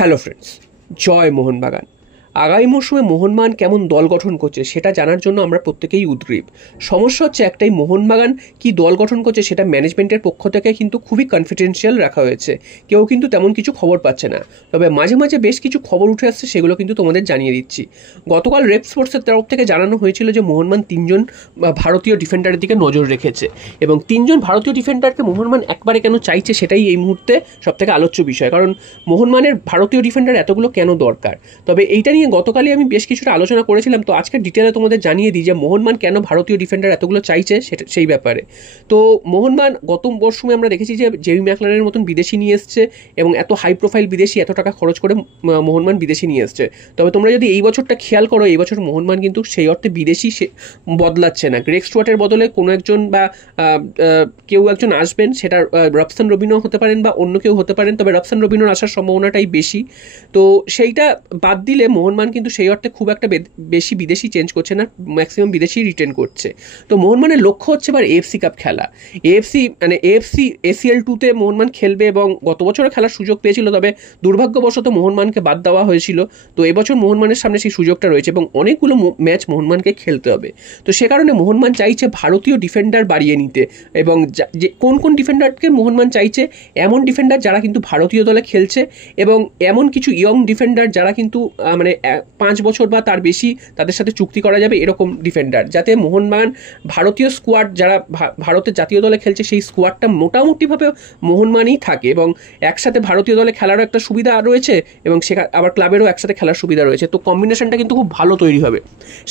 Hello friends, জয় মোহনবাগান। আগামী মরশুমে মোহনবাগান কেমন দল গঠন করছে সেটা জানার জন্য আমরা প্রত্যেকেই উদগ্রীব। সমস্যা হচ্ছে একটাই, মোহনবাগান কি দল গঠন করছে সেটা ম্যানেজমেন্টের পক্ষ থেকে কিন্তু খুবই কনফিডেন্সিয়াল রাখা হয়েছে। কেউ কিন্তু তেমন কিছু খবর পাচ্ছে না, তবে মাঝে মাঝে বেশ কিছু খবর উঠে আসছে, সেগুলো কিন্তু তোমাদের জানিয়ে দিচ্ছি। গতকাল রেপ স্পোর্টসের তরফ থেকে জানানো হয়েছিল যে মোহনবাগান 3জন ভারতীয় ডিফেন্ডারের দিকে নজর রেখেছে এবং 3জন ভারতীয় ডিফেন্ডারকে মোহনবাগান একবারে কেন চাইছে সেটাই এই মুহূর্তে সবথেকে আলোচ্য বিষয়। কারণ মোহনবাগানের ভারতীয় ডিফেন্ডার এতগুলো কেন দরকার, তবে এইটা নিয়ে গতকালই আমি বেশ কিছুটা আলোচনা করেছিলাম। তো আজকের ডিটেলে তোমাদের জানিয়ে দিই যে মোহনবাগান কেন ভারতীয় ডিফেন্ডার এতগুলো চাইছে সেটা সেই ব্যাপারে। তো মোহনবাগান গত মরশুমে আমরা দেখেছি যে জেমি ম্যাকলারেনের মতন বিদেশি নিয়ে এসছে এবং এত হাই প্রোফাইল বিদেশি, এত টাকা খরচ করে মোহনবাগান বিদেশি নিয়ে এসছে। তবে তোমরা যদি এই বছরটা খেয়াল করো, এই বছর মোহনবাগান কিন্তু সেই অর্থে বিদেশি বদলাচ্ছে না। গ্রেগ স্টুয়ার্টের বদলে কোনো একজন বা কেউ একজন আসবেন, সেটা রবসান রবিনও হতে পারেন বা অন্য কেউ হতে পারেন, তবে রবসান রবিনোর আসার সম্ভাবনাটাই বেশি। তো সেইটা বাদ দিলে মোহনবাগান কিন্তু সেই অর্থে খুব একটা বেশি বিদেশি চেঞ্জ করছে না, ম্যাক্সিমাম বিদেশি রিটেন করছে। তো মোহনবাগানের লক্ষ্য হচ্ছে এবার এএফসি কাপ খেলা। এএফসি এসিএল 2-তে মোহনবাগান খেলবে এবং গত বছরও খেলার সুযোগ পেয়েছিল, তবে দুর্ভাগ্যবশত মোহনবাগানকে বাদ দেওয়া হয়েছিল। তো এবছর মোহনবাগানের সামনে সেই সুযোগটা রয়েছে এবং অনেকগুলো ম্যাচ মোহনবাগানকে খেলতে হবে। তো সে কারণে মোহনবাগান চাইছে ভারতীয় ডিফেন্ডার বাড়িয়ে নিতে এবং যে কোন কোন ডিফেন্ডারকে মোহনবাগান চাইছে, এমন ডিফেন্ডার যারা কিন্তু ভারতীয় দলে খেলছে এবং এমন কিছু ইয়ং ডিফেন্ডার যারা কিন্তু 5 বছর বা তার বেশি তাদের সাথে চুক্তি করা যাবে, এরকম ডিফেন্ডার, যাতে মোহনবাগান ভারতীয় স্কোয়াড যারা ভারতের জাতীয় দলে খেলছে সেই স্কোয়াডটা মোটামুটিভাবে মোহনবাগানই থাকে এবং একসাথে ভারতীয় দলে খেলারও একটা সুবিধা রয়েছে এবং আবার ক্লাবেরও একসাথে খেলার সুবিধা রয়েছে। তো কম্বিনেশনটা কিন্তু খুব ভালো তৈরি হবে।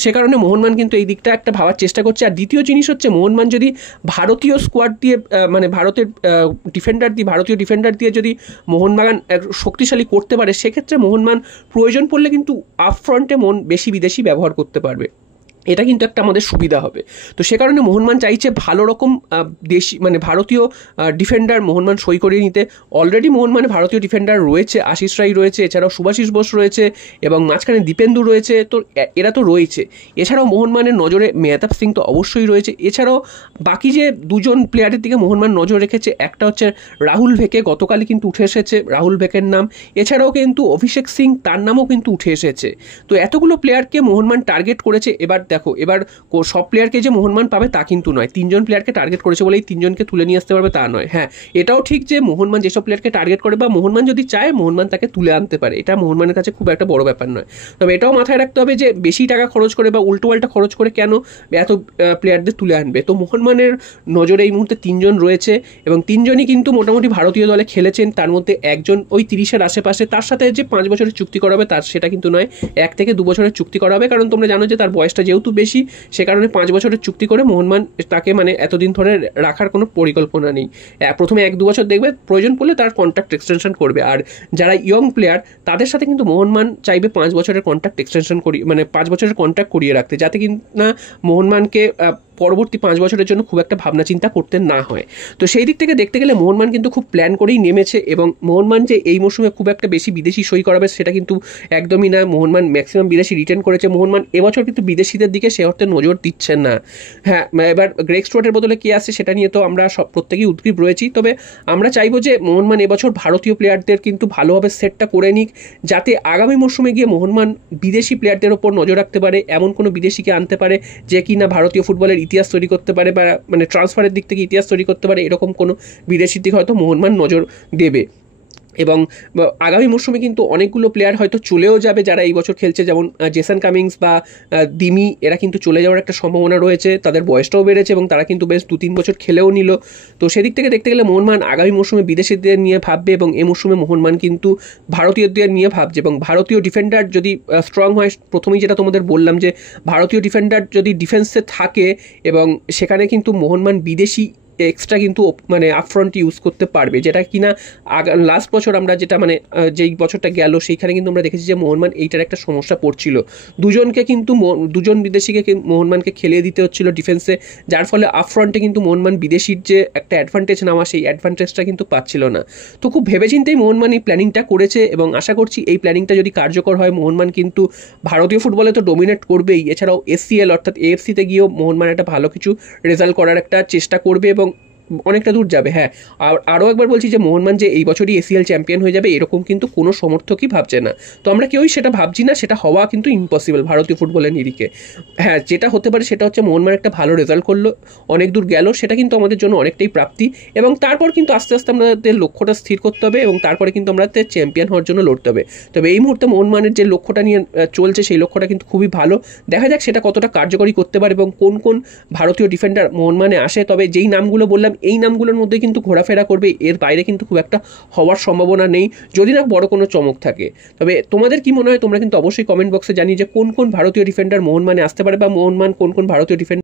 সে কারণে মোহনবাগান কিন্তু এই দিকটা একটা ভাবার চেষ্টা করছে। আর দ্বিতীয় জিনিস হচ্ছে, মোহনবাগান যদি ভারতীয় স্কোয়াড দিয়ে ভারতীয় ডিফেন্ডার দিয়ে যদি মোহনবাগান শক্তিশালী করতে পারে, সেক্ষেত্রে মোহনবাগান প্রয়োজন পড়লে কিন্তু আপফ্রন্টে বেশি বিদেশি ব্যবহার করতে পারবে। এটা কিন্তু একটা আমাদের সুবিধা হবে। তো সে কারণে মোহনবাগান চাইছে ভালো রকম দেশি ভারতীয় ডিফেন্ডার মোহনবাগান সই করিয়ে নিতে। অলরেডি মোহনবাগানে ভারতীয় ডিফেন্ডার রয়েছে, আশিস রাই রয়েছে, এছাড়াও শুভাশিস বোস রয়েছে এবং মাঝখানে দীপেন্দু রয়েছে। তো এরা তো রয়েছে। এছাড়াও মোহনবাগানের নজরে মেহতাব সিং তো অবশ্যই রয়েছে। এছাড়াও বাকি যে দুজন প্লেয়ারের দিকে মোহনবাগান নজর রেখেছে, একটা হচ্ছে রাহুল ভেকে, গতকালই কিন্তু উঠে এসেছে রাহুল ভেকের নাম। এছাড়াও কিন্তু অভিষেক সিং, তার নামও কিন্তু উঠে এসেছে। তো এতগুলো প্লেয়ারকে মোহনবাগান টার্গেট করেছে। দেখো, এবার সব প্লেয়ারকে যে মোহনবাগান পাবে তা কিন্তু নয়। 3জন প্লেয়ারকে টার্গেট করেছে বলেই 3জনকে তুলে নিয়ে আসতে পারবে তা নয়। হ্যাঁ, এটাও ঠিক যে মোহনবাগান যেসব প্লেয়ারকে টার্গেট করে বা মোহনবাগান যদি চায় মোহনবাগান তাকে তুলে আনতে পারে, এটা মোহনবাগানের কাছে খুব একটা বড় ব্যাপার নয়। তবে এটাও মাথায় রাখতে হবে যে বেশি টাকা খরচ করে বা উল্টোপাল্টা খরচ করে কেন এত প্লেয়ারদের তুলে আনবে। তো মোহনবাগানের নজরে এই মুহূর্তে 3জন রয়েছে এবং 3জনই কিন্তু মোটামুটি ভারতীয় দলে খেলেছেন। তার মধ্যে একজন ওই 30-এর আশেপাশে, তার সাথে যে 5 বছরের চুক্তি করা হবে তার সেটা কিন্তু নয়, 1 থেকে 2 বছরের চুক্তি করা হবে। কারণ তোমরা জানো যে তার বয়সটা যেহেতু বেশি, সে কারণে 5 বছরের চুক্তি করে মোহনবাগান তাকে এতদিন ধরে রাখার কোনো পরিকল্পনা নেই। প্রথমে 1-2 বছর দেখবে, প্রয়োজন পড়লে তার কন্ট্রাক্ট এক্সটেনশন করবে। আর যারা ইয়ং প্লেয়ার তাদের সাথে কিন্তু মোহনবাগান চাইবে 5 বছরের কন্ট্রাক্ট এক্সটেনশন 5 বছরের কন্ট্রাক্ট করিয়ে রাখতে, যাতে কিনা মোহনবাগানকে পরবর্তী 5 বছরের জন্য খুব একটা ভাবনা চিন্তা করতে না হয়। তো সেই দিক থেকে দেখতে গেলে মোহনবাগান কিন্তু খুব প্ল্যান করেই নেমেছে এবং মোহনবাগান যে এই মৌসুমে খুব একটা বেশি বিদেশি সই করাবে সেটা কিন্তু একদমই না। মোহনবাগান ম্যাক্সিমাম বিদেশি রিটার্ন করেছে। মোহনবাগান এবছর কিন্তু বিদেশিদের দিকে সে অর্থে নজর দিচ্ছেন না। হ্যাঁ, এবার গ্রেগ স্টুয়ার্টের বদলে কে আসছে সেটা নিয়ে তো আমরা প্রত্যেকেই উদ্গ্রীব রয়েছি। তবে আমরা চাইবো যে মোহনবাগান এবছর ভারতীয় প্লেয়ারদের কিন্তু ভালোভাবে সেটটা করে নিক, যাতে আগামী মৌসুমে গিয়ে মোহনবাগান বিদেশি প্লেয়ারদের ওপর নজর রাখতে পারে, এমন কোনো বিদেশিকে আনতে পারে যে কিনা ভারতীয় ফুটবলের ইতিহাস তৈরি করতে পারে বা ট্রান্সফারের দিক থেকে ইতিহাস তৈরি করতে পারে। এরকম কোনো বিদেশির দিকে হয়তো মোহনবাগান নজর দেবে এবং আগামী মরশুমে কিন্তু অনেকগুলো প্লেয়ার হয়তো চলেও যাবে যারা এই বছর খেলছে, যেমন জেসন কামিংস বা দিমি, এরা কিন্তু চলে যাওয়ার একটা সম্ভাবনা রয়েছে। তাদের বয়সটাও বেড়েছে এবং তারা কিন্তু বেশ 2-3 বছর খেলেও নিল। তো সেদিক থেকে দেখতে গেলে মোহনবাগান আগামী মরশুমে বিদেশিদের নিয়ে ভাববে এবং এই মরশুমে মোহনবাগান কিন্তু ভারতীয়দের নিয়ে ভাবছে। এবং ভারতীয় ডিফেন্ডার যদি স্ট্রং হয়, প্রথমেই যেটা তোমাদের বললাম যে ভারতীয় ডিফেন্ডার যদি ডিফেন্সে থাকে এবং সেখানে কিন্তু মোহনবাগান বিদেশি এক্সট্রা কিন্তু আপফ্রন্ট ইউজ করতে পারবে, যেটা কিনা লাস্ট বছর আমরা যেটা যেই বছরটা গেল সেইখানে কিন্তু আমরা দেখেছি যে মোহনবাগান এইটার একটা সমস্যা পড়ছিল। দুজন বিদেশিকে মোহনবাগানকে খেলিয়ে দিতে হচ্ছিল ডিফেন্সে, যার ফলে আপফ্রন্টে কিন্তু মোহনবাগান বিদেশির যে একটা অ্যাডভান্টেজ নেওয়া সেই অ্যাডভান্টেজটা কিন্তু পাচ্ছিল না। তো খুব ভেবেচিন্তেই মোহনবাগান এই প্ল্যানিংটা করেছে এবং আশা করছি এই প্ল্যানিংটা যদি কার্যকর হয় মোহনবাগান কিন্তু ভারতীয় ফুটবলে তো ডোমিনেট করবেই, এছাড়াও এসসিএল অর্থাৎ এএফসিতে গিয়েও মোহনবাগান একটা ভালো কিছু রেজাল্ট করার একটা চেষ্টা করবে এবং অনেকটা দূর যাবে। হ্যাঁ, আর আরও একবার বলছি যে মোহনবাগান যে এই বছরই এসিএল চ্যাম্পিয়ন হয়ে যাবে এরকম কিন্তু কোনো সমর্থকই ভাবছে না। তো আমরা কেউই সেটা ভাবছি না, সেটা হওয়া কিন্তু ইম্পসিবল ভারতীয় ফুটবলের নিরিখে। হ্যাঁ, যেটা হতে পারে সেটা হচ্ছে মোহনবাগান একটা ভালো রেজাল্ট করলো, অনেক দূর গেল, সেটা কিন্তু আমাদের জন্য অনেকটাই প্রাপ্তি। এবং তারপর কিন্তু আস্তে আস্তে আমাদের লক্ষ্যটা স্থির করতে হবে এবং তারপরে কিন্তু আমাদের চ্যাম্পিয়ন হওয়ার জন্য লড়তে হবে। তবে এই মুহূর্তে মোহনবাগানের যে লক্ষ্যটা নিয়ে চলছে সেই লক্ষ্যটা কিন্তু খুবই ভালো। দেখা যাক সেটা কতটা কার্যকরী করতে পারে এবং কোন কোন ভারতীয় ডিফেন্ডার মোহনবাগানে আসে। তবে যেই নামগুলো বললাম এই নামগুলোর মধ্যে কিন্তু ঘোরাফেরা করবে, এর বাইরে কিন্তু খুব একটা হওয়ার সম্ভাবনা নেই, যদি না বড় কোনো চমক থাকে। তবে তোমাদের কি মনে হয় তোমরা কিন্তু অবশ্যই কমেন্ট বক্সে জানিয়ে যে কোন কোন ভারতীয় ডিফেন্ডার মোহনবাগানে আসতে পারে বা মোহনবাগান কোন কোন ভারতীয় ডিফেন্ডার